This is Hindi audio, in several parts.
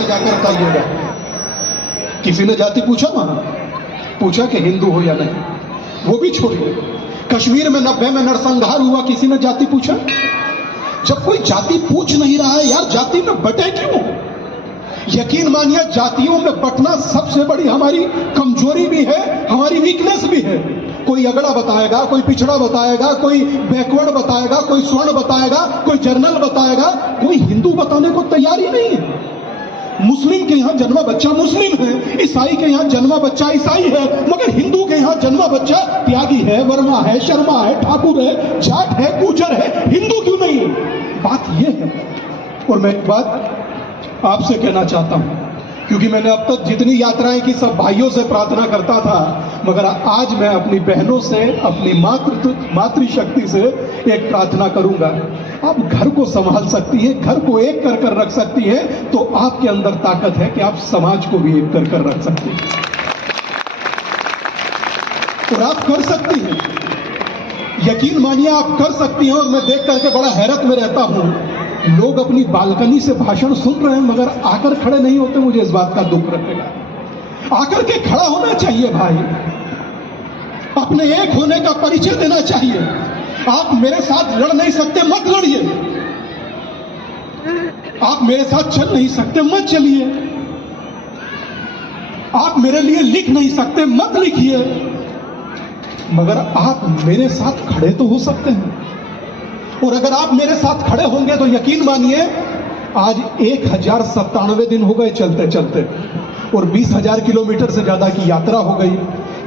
से जाकर बताइएगा। किसी ने जाति पूछा वहां? पूछा कि हिंदू हो या नहीं? वो भी छोड़िए, कश्मीर में 90 में नरसंहार हुआ, किसी ने जाति पूछा? जब कोई जाति पूछ नहीं रहा है यार, जाति में बटे क्यों? यकीन मानिए जातियों में बटना सबसे बड़ी हमारी कमजोरी भी है, हमारी वीकनेस भी है। कोई अगड़ा बताएगा, कोई पिछड़ा बताएगा, कोई बैकवर्ड बताएगा, कोई स्वर्ण बताएगा, कोई जर्नल बताएगा, कोई हिंदू बताने को तैयार ही नहीं है। मुस्लिम के यहाँ जन्मा बच्चा मुस्लिम है, ईसाई के यहाँ जन्मा बच्चा ईसाई है, मगर हिंदू के यहाँ जन्मा बच्चा त्यागी है, वर्मा है, शर्मा है, ठाकुर है, जाट है, गुजर है, हिंदू क्यों नहीं? बात यह है। और मैं एक बात आपसे कहना चाहता हूं, क्योंकि मैंने अब तक जितनी यात्राएं की सब भाइयों से प्रार्थना करता था, मगर आज मैं अपनी बहनों से, अपनी मातृशक्ति से एक प्रार्थना करूंगा। आप घर को संभाल सकती हैं, घर को एक कर रख सकती हैं, तो आपके अंदर ताकत है कि आप समाज को भी एक कर रख सकती हैं, और आप कर सकती हैं। यकीन मानिए आप कर सकती हैं। और मैं देख करके बड़ा हैरत में रहता हूं, लोग अपनी बालकनी से भाषण सुन रहे हैं मगर आकर खड़े नहीं होते। मुझे इस बात का दुख रहेगा। आकर के खड़ा होना चाहिए भाई, अपने एक होने का परिचय देना चाहिए। आप मेरे साथ लड़ नहीं सकते, मत लड़िए। आप मेरे साथ चल नहीं सकते, मत चलिए। आप मेरे लिए लिख नहीं सकते, मत लिखिए, मगर आप मेरे साथ खड़े तो हो सकते हैं। और अगर आप मेरे साथ खड़े होंगे तो यकीन मानिए आज 1097 दिन हो गए चलते चलते, और 20,000 किलोमीटर से ज्यादा की यात्रा हो गई।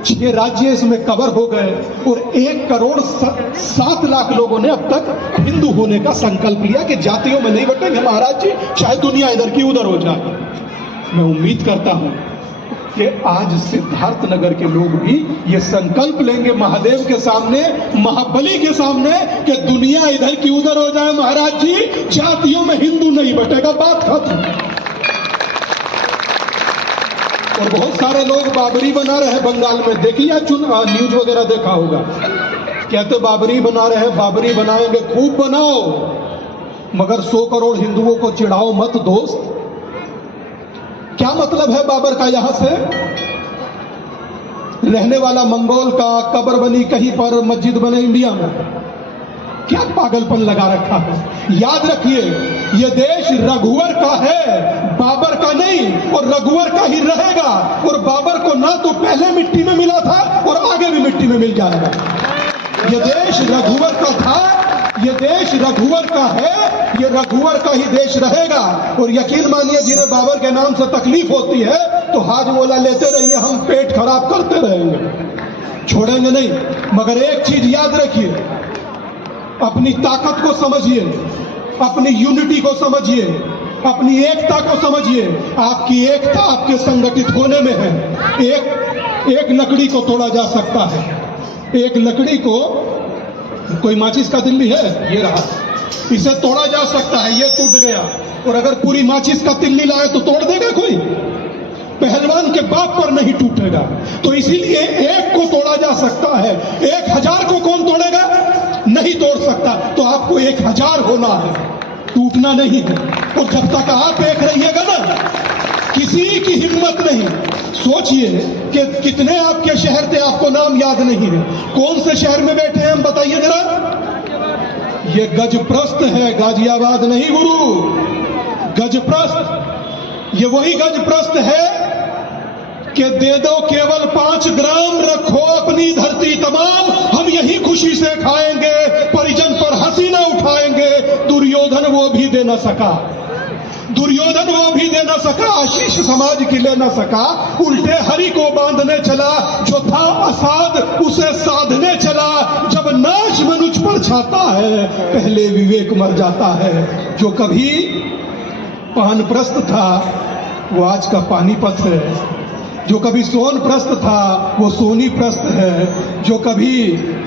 6 राज्य इसमें कवर हो गए, और 1,07,00,000 लोगों ने अब तक हिंदू होने का संकल्प लिया कि जातियों में नहीं बटेंगे महाराज जी, चाहे दुनिया इधर की उधर हो जाए। मैं उम्मीद करता हूं कि आज सिद्धार्थ नगर के लोग भी ये संकल्प लेंगे महादेव के सामने, महाबली के सामने, कि दुनिया इधर की उधर हो जाए महाराज जी, जातियों में हिंदू नहीं बटेगा, बात खत्म। और बहुत सारे लोग बाबरी बना रहे हैं बंगाल में, देखिए न्यूज वगैरह देखा होगा, कहते बाबरी बना रहे हैं, बाबरी बनाएंगे, खूब बनाओ, मगर 100 करोड़ हिंदुओं को चिढ़ाओ मत दोस्त। क्या मतलब है बाबर का? यहां से रहने वाला मंगोल का कब्र बनी कहीं पर, मस्जिद बने इंडिया में, क्या पागलपन लगा रखा है? याद रखिए यह देश रघुवर का है, बाबर का नहीं, और रघुवर का ही रहेगा। और बाबर को ना तो पहले मिट्टी में मिला था और आगे भी मिट्टी में मिल जाएगा। यह देश रघुवर का था, यह देश रघुवर का है, यह रघुवर का ही देश रहेगा। और यकीन मानिए जिन्हें बाबर के नाम से तकलीफ होती है तो हाजमोला लेते रहिए, हम पेट खराब करते रहेंगे, छोड़ेंगे नहीं। मगर एक चीज याद रखिए, अपनी ताकत को समझिए, अपनी यूनिटी को समझिए, अपनी एकता को समझिए। आपकी एकता आपके संगठित होने में है। एक लकड़ी को तोड़ा जा सकता है, एक लकड़ी को, कोई माचिस का तिल्ली है, ये रहा, इसे तोड़ा जा सकता है, ये टूट गया। और अगर पूरी माचिस का तिल्ली लाए तो तोड़ देगा कोई? पहलवान के बाप पर नहीं टूटेगा। तो इसीलिए एक को तोड़ा जा सकता है, 1000 को कौन तोड़ेगा? नहीं तोड़ सकता। तो आपको 1000 होना है, टूटना नहीं है। और जब तक आप एक रहिएगा ना, किसी की हिम्मत नहीं। सोचिए कि कितने आपके शहर थे, आपको नाम याद नहीं है, कौन से शहर में बैठे हैं हम बताइए जरा। ये गजप्रस्थ है, गाजियाबाद नहीं गुरु, गजप्रस्थ। ये वही गजप्रस्थ है कि दे दो केवल 5 ग्राम, रखो अपनी धरती तमाम, हम यही खुशी से खाएंगे, परिजन पर हंसी न उठाएंगे। दुर्योधन वो भी दे न सका, दुर्योधन वो भी दे न सका, आशीष समाज की ले न सका, उल्टे हरि को बांधने चला, जो था असाध उसे साधने चला। जब नाश मनुष्य पर छाता है, पहले विवेक मर जाता है। जो कभी पानप्रस्थ था वो आज का पानीपत है, जो कभी सोनप्रस्थ था वो सोनीप्रस्थ है, जो कभी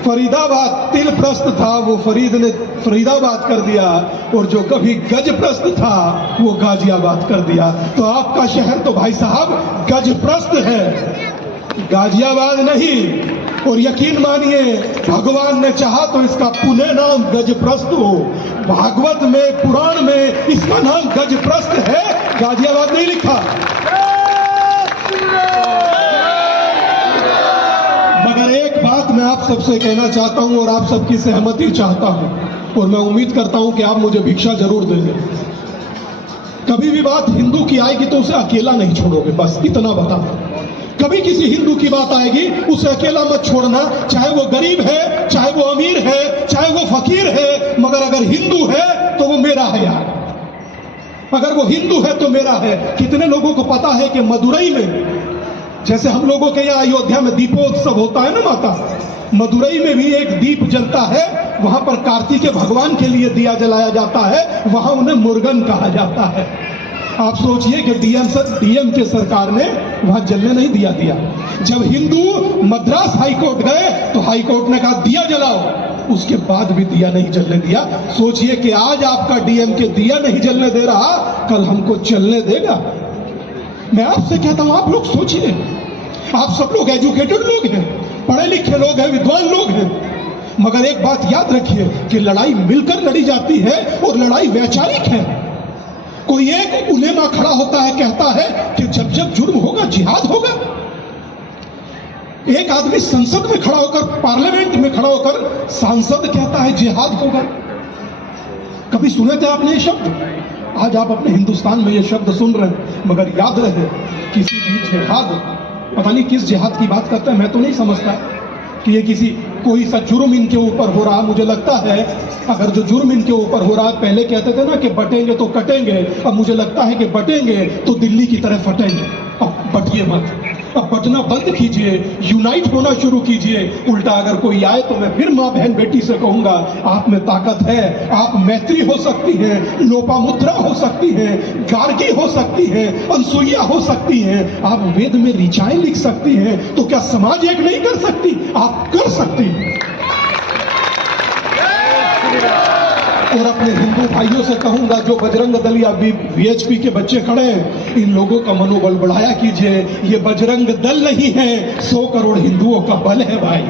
फरीदाबाद तिलप्रस्थ था वो फरीद ने फरीदाबाद कर दिया, और जो कभी गजप्रस्थ था वो गाजियाबाद कर दिया। तो आपका शहर तो भाई साहब गजप्रस्थ है, गाजियाबाद नहीं। और यकीन मानिए भगवान ने चाहा तो इसका पुनः नाम गजप्रस्थ हो, भागवत में, पुराण में इसका नाम गजप्रस्थ है, गाजियाबाद नहीं लिखा। मगर एक बात मैं आप सबसे कहना चाहता हूं और आप सबकी सहमति चाहता हूं, और मैं उम्मीद करता हूं कि आप मुझे भिक्षा जरूर देंगे। कभी भी बात हिंदू की आएगी तो उसे अकेला नहीं छोड़ोगे, बस इतना बता। कभी किसी हिंदू की बात आएगी उसे अकेला मत छोड़ना, चाहे वो गरीब है, चाहे वो अमीर है, चाहे वो फकीर है, मगर अगर हिंदू है तो वो मेरा है यार। अगर वो हिंदू है तो मेरा है। कितने लोगों को पता है कि मदुरई में, जैसे हम लोगों के यहाँ अयोध्या में दीपोत्सव होता है ना माता, मदुरई में भी एक दीप जलता है। वहां पर कार्तिकेय भगवान के लिए दिया जलाया जाता है, वहां उन्हें मुर्गन कहा जाता है। आप सोचिए कि डीएम के सरकार ने वहां जलने नहीं दिया। जब हिंदू मद्रास हाईकोर्ट गए तो हाईकोर्ट ने कहा दिया जलाओ, उसके बाद भी दिया नहीं जलने दिया। सोचिए कि आज आपका डीएम के दिया नहीं जलने दे रहा, कल हमको चलने देगा? मैं आपसे कहता हूं, आप लोग सोचिए, आप सब लोग एजुकेटेड लोग हैं, पढ़े लिखे लोग हैं, विद्वान लोग हैं, मगर एक बात याद रखिए कि लड़ाई मिलकर लड़ी जाती है और लड़ाई वैचारिक है। कोई एक उलेमा खड़ा होता है, कहता है कि जब जब जुर्म होगा जिहाद होगा। एक आदमी संसद में खड़ा होकर, पार्लियामेंट में खड़ा होकर सांसद कहता है जिहाद होगा। कभी सुने थे आपने ये शब्द? आज आप अपने हिंदुस्तान में ये शब्द सुन रहे हैं, मगर याद रहे किसी भी जिहाद, पता नहीं किस जिहाद की बात करते हैं, मैं तो नहीं समझता कि ये किसी कोई सा जुर्म इनके ऊपर हो रहा। मुझे लगता है अगर जो जुर्म इनके ऊपर हो रहा है, पहले कहते थे ना कि बटेंगे तो कटेंगे, अब मुझे लगता है कि बटेंगे तो दिल्ली की तरह फटेंगे। अब बटिए मत, अब बटना बंद कीजिए, यूनाइट होना शुरू कीजिए। उल्टा अगर कोई आए तो मैं फिर माँ बहन बेटी से कहूंगा, आप में ताकत है, आप मैत्री हो सकती हैं, लोपामुद्रा हो सकती हैं, गार्गी हो सकती है, अनसुईया हो सकती हैं, आप वेद में ऋचाएं लिख सकती हैं, तो क्या समाज एक नहीं कर सकती? आप कर सकती हैं। और अपने हिंदू भाइयों से कहूंगा, जो बजरंग दल या वीएचपी के बच्चे खड़े हैं, इन लोगों का मनोबल बढ़ाया कीजिए। ये बजरंग दल नहीं है, 100 करोड़ हिंदुओं का बल है भाई।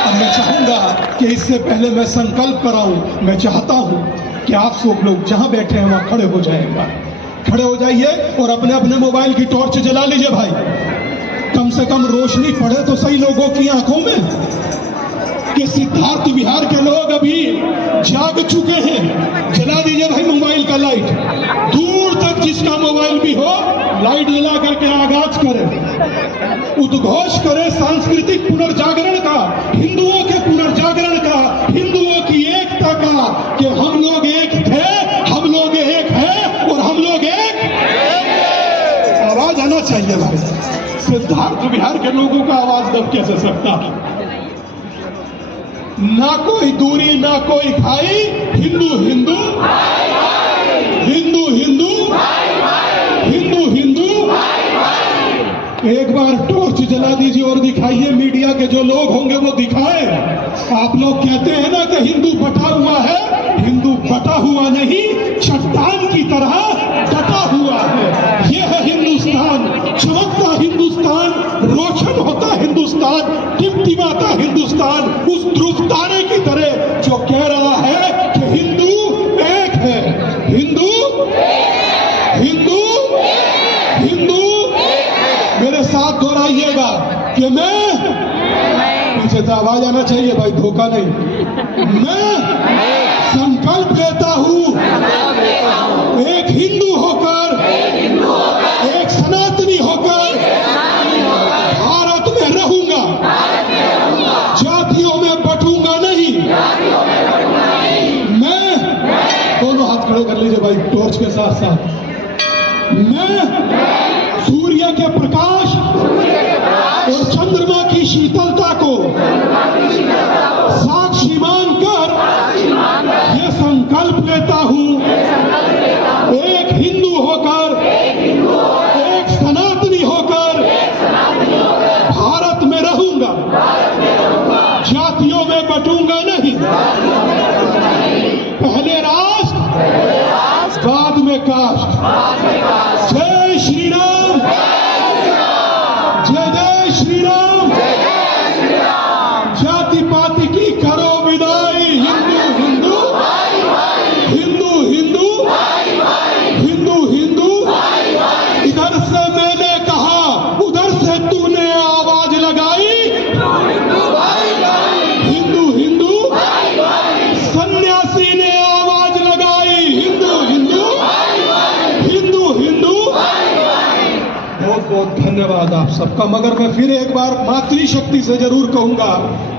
अब मैं चाहूंगा कि इससे पहले मैं संकल्प कराऊं, मैं चाहता हूं कि आप सब लोग जहां बैठे हैं वहां खड़े हो जाएगा, खड़े हो जाइए और अपने अपने मोबाइल की टॉर्च जला लीजिए भाई। कम से कम रोशनी पड़े तो सही लोगों की आंखों में कि सिद्धार्थ विहार के लोग अभी जाग चुके हैं। जला दीजिए भाई मोबाइल का लाइट, दूर तक जिसका मोबाइल भी हो लाइट जला करके आगाज करें, उद्घोष करें सांस्कृतिक पुनर्जागरण का, हिंदुओं के पुनर्जागरण का, हिंदुओं की एकता का, कि हम लोग एक थे, हम लोग एक हैं और हम लोग एक। आवाज आना चाहिए भाई। सिद्धार्थ विहार के लोगों का आवाज दब कैसे सकता है? ना कोई दूरी ना कोई खाई, हिंदू हिंदू हिंदू हिंदू हिंदू हिंदू। एक बार टॉर्च जला दीजिए और दिखाइए, मीडिया के जो लोग होंगे वो दिखाएं। आप लोग कहते हैं ना कि हिंदू बटा हुआ है, हिंदू बटा हुआ नहीं, चट्टान की तरह डटा हुआ है। ये है हिंदुस्तान, चमकता हिंदुस्तान, रोशन होता हिंदुस्तान, टिमटिमाता हिंदुस्तान, उस ध्रुव तारे की तरह जो कह रहा है कि हिंदू एक है, हिंदू हिंदू हिंदू। मेरे साथ दोहराइएगा कि मैं, पीछे से आवाज आना चाहिए भाई, धोखा नहीं। मैं संकल्प लेता हूं एक हिंदू होकर, एक सनातनी होकर भारत में रहूंगा, जातियों में बटूंगा नहीं। मैं, दोनों हाथ खड़े कर लीजिए भाई टॉर्च के साथ साथ। मैं सूर्य के प्रकाश और चंद्रमा की शीतलता को साक्षी मानकर ये संकल्प लेता हूं, एक हिंदू होकर, एक सनातनी होकर भारत में रहूंगा, जातियों में बटूंगा नहीं। पहले राष्ट्र बाद में कास्ट। जय श्री राम, जय जय श्री राम। जाति पाति की कर सबका, मगर मैं फिर एक बार मातृशक्ति से जरूर कहूंगा,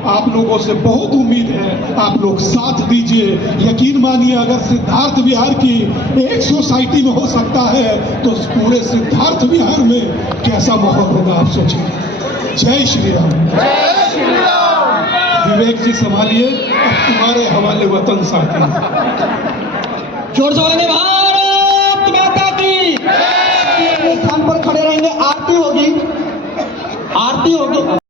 आप लोगों से बहुत उम्मीद है, आप लोग साथ दीजिए। यकीन मानिए, अगर सिद्धार्थ विहार की एक सोसाइटी में हो सकता है तो पूरे सिद्धार्थ विहार में कैसा माहौल होगा आप सोचिए। जय श्री राम। जय श्री राम। विवेक जी संभालिए, अब तुम्हारे हवाले वतन साथी। जोर से बोलेंगे भारत माता की। अपने स्थान पर खड़े रहेंगे, आरती होगी, आरती होगी।